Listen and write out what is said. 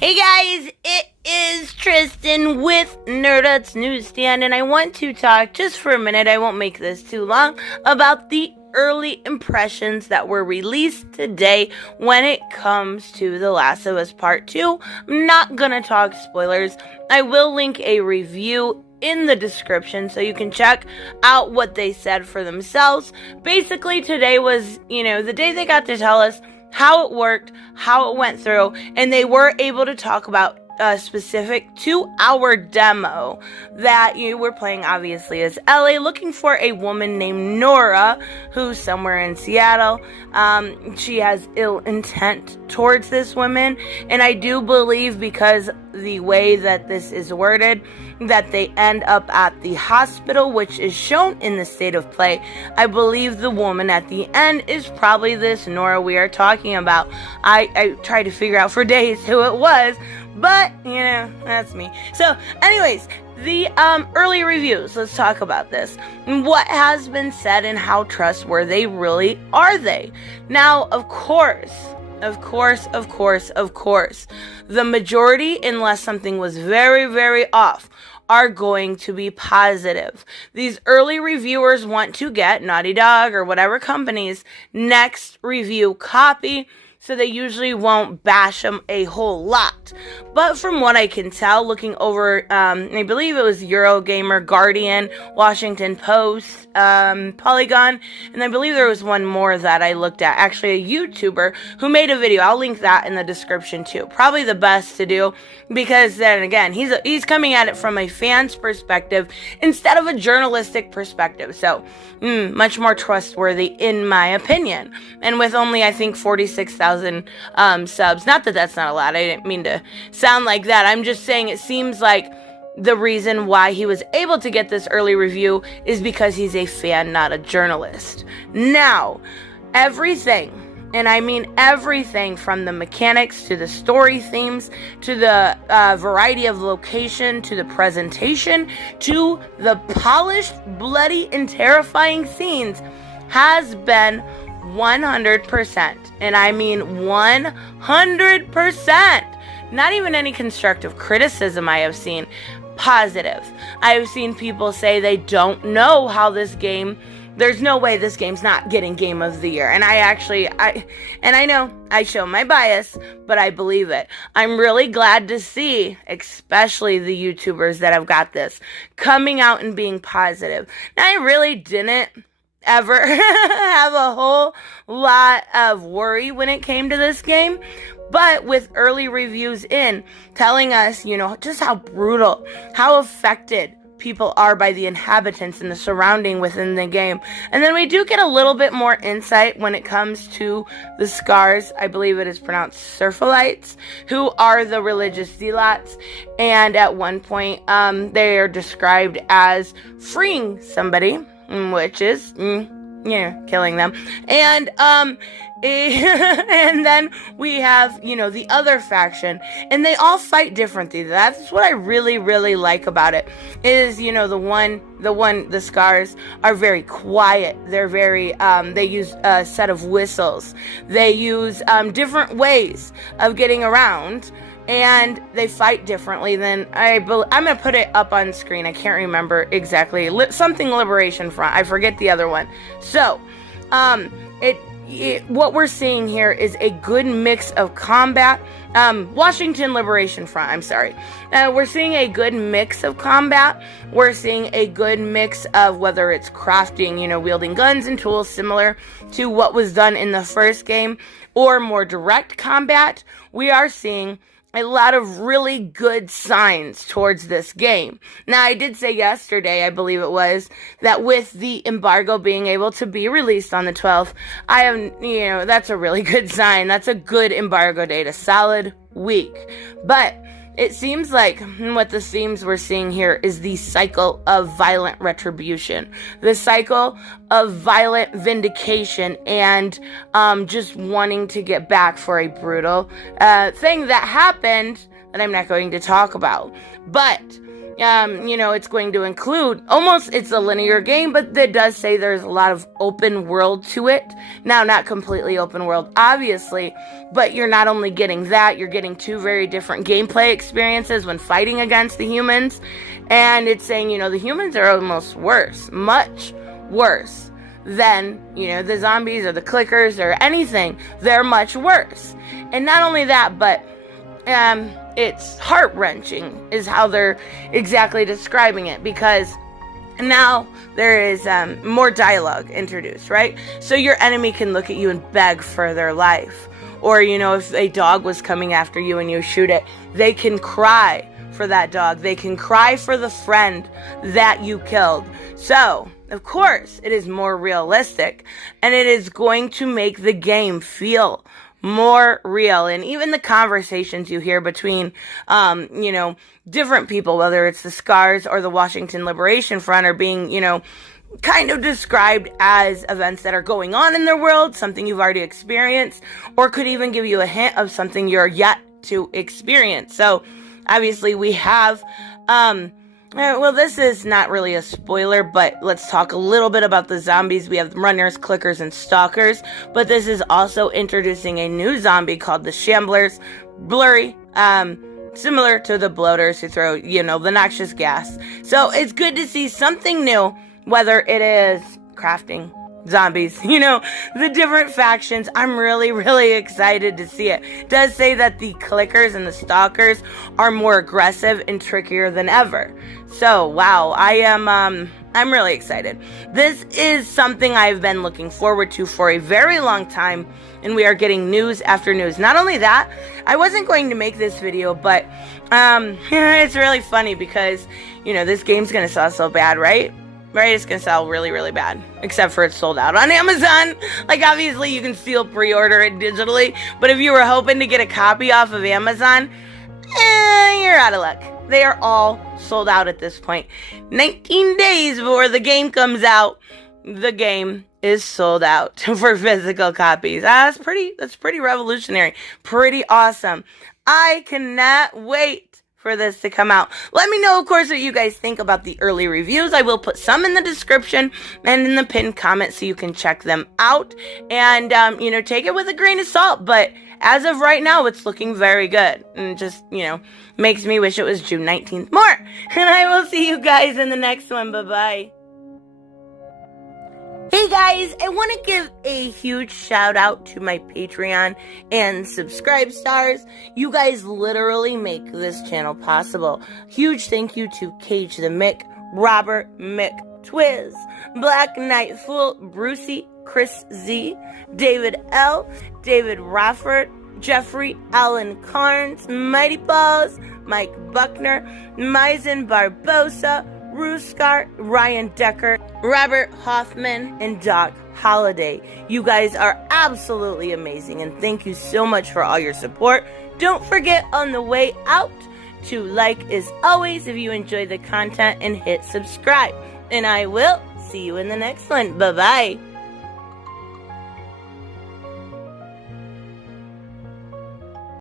Hey guys, it is Tristan with Nerdette's NewsStand, and I want to talk just for a minute, I won't make this too long, about the early impressions that were released today when it comes to The Last of Us Part 2. I'm not gonna talk spoilers. I will link a review in the description so you can check out what they said for themselves. Basically, today was, the day they got to tell us how it worked, how it went through, and they were able to talk about a specific 2-hour demo that you were playing, obviously, as Ellie, looking for a woman named Nora, who's somewhere in Seattle. She has ill intent towards this woman, and I do believe, because the way that this is worded, that they end up at the hospital, which is shown in the state of play. I believe the woman at the end is probably this Nora we are talking about. I tried to figure out for days who it was, but, that's me. So, anyways, the early reviews, let's talk about this. What has been said and how trustworthy really are they? Now, of course, the majority, unless something was very, very off, are going to be positive. These early reviewers want to get Naughty Dog or whatever company's next review copy, so they usually won't bash them a whole lot. But from what I can tell, looking over, I believe it was Eurogamer, Guardian, Washington Post, Polygon, and I believe there was one more that I looked at, actually a YouTuber who made a video. I'll link that in the description too. Probably the best to do, because then again, he's coming at it from a fan's perspective instead of a journalistic perspective. So, much more trustworthy in my opinion. And with only, I think, 46,000 subs. Not that that's not a lot. I didn't mean to sound like that. I'm just saying it seems like the reason why he was able to get this early review is because he's a fan, not a journalist. Now, everything, and I mean everything, from the mechanics to the story themes to the variety of location to the presentation to the polished, bloody, and terrifying scenes, has been 100%, and I mean 100%, not even any constructive criticism I have seen, positive. I have seen people say they don't know how this game, there's no way this game's not getting Game of the Year, and I know I show my bias, but I believe it. I'm really glad to see, especially the YouTubers that have got this, coming out and being positive. Now, I really didn't ever have a whole lot of worry when it came to this game, but with early reviews in telling us, just how brutal, how affected people are by the inhabitants and the surrounding within the game. And then we do get a little bit more insight when it comes to the Scars, I believe it is pronounced Serphalites, who are the religious zealots, and at one point they are described as freeing somebody, which is, killing them. And, and then we have, the other faction, and they all fight differently. That's what I really, really like about it, is, the Scars are very quiet. They're very, they use a set of whistles. They use, different ways of getting around, and they fight differently than I'm going to put it up on screen. I can't remember exactly. Something Liberation Front. I forget the other one. So, what we're seeing here is a good mix of combat. Washington Liberation Front, I'm sorry. We're seeing a good mix of combat. We're seeing a good mix of whether it's crafting, wielding guns and tools similar to what was done in the first game, or more direct combat. We are seeing a lot of really good signs towards this game. Now, I did say yesterday, I believe it was, that with the embargo being able to be released on the 12th, I have, that's a really good sign. That's a good embargo date, a solid week. But it seems like what the themes we're seeing here is the cycle of violent retribution, the cycle of violent vindication, and just wanting to get back for a brutal thing that happened that I'm not going to talk about. But It's going to include it's a linear game, but it does say there's a lot of open world to it. Now, not completely open world, obviously, but you're not only getting that, you're getting two very different gameplay experiences when fighting against the humans. And it's saying, the humans are almost worse, much worse than, the zombies or the clickers or anything. They're much worse. And not only that, but it's heart-wrenching is how they're exactly describing it, because now there is more dialogue introduced, right? So your enemy can look at you and beg for their life. Or, if a dog was coming after you and you shoot it, they can cry for that dog. They can cry for the friend that you killed. So, of course, it is more realistic, and it is going to make the game feel more real. And even the conversations you hear between, different people, whether it's the Scars or the Washington Liberation Front, are being, kind of described as events that are going on in their world, something you've already experienced, or could even give you a hint of something you're yet to experience. So, obviously, we have, this is not really a spoiler, but let's talk a little bit about the zombies. We have runners, clickers, and stalkers, but this is also introducing a new zombie called the Shamblers. Blurry, similar to the bloaters who throw, the noxious gas. So it's good to see something new, whether it is crafting, zombies, the different factions. I'm really, really excited to see it. It does say that the clickers and the stalkers are more aggressive and trickier than ever. So, wow, I'm really excited. This is something I've been looking forward to for a very long time, and we are getting news after news. Not only that, I wasn't going to make this video, but it's really funny because, this game's going to sell so bad, right? Right, it's going to sell really, really bad. Except for it's sold out on Amazon. Like, obviously, you can still pre-order it digitally. But if you were hoping to get a copy off of Amazon, you're out of luck. They are all sold out at this point. 19 days before the game comes out, the game is sold out for physical copies. That's pretty revolutionary. Pretty awesome. I cannot wait for this to come out. Let me know, of course, what you guys think about the early reviews. I will put some in the description and in the pinned comment so you can check them out. And, take it with a grain of salt. But as of right now, it's looking very good. And just, makes me wish it was June 19th more. And I will see you guys in the next one. Bye-bye. Hey guys, I want to give a huge shout out to my Patreon and subscribe stars. You guys literally make this channel possible. Huge thank you to Cage the Mick, Robert Mick Twiz, Black Knight Fool, Brucey, Chris Z, David L, David Rafford, Jeffrey Allen Carnes, Mighty Balls, Mike Buckner, Maizen Barbosa, Ruskar, Ryan Decker, Robert Hoffman, and Doc Holliday. You guys are absolutely amazing, and thank you so much for all your support. Don't forget on the way out to like as always if you enjoy the content and hit subscribe. And I will see you in the next one. Bye-bye.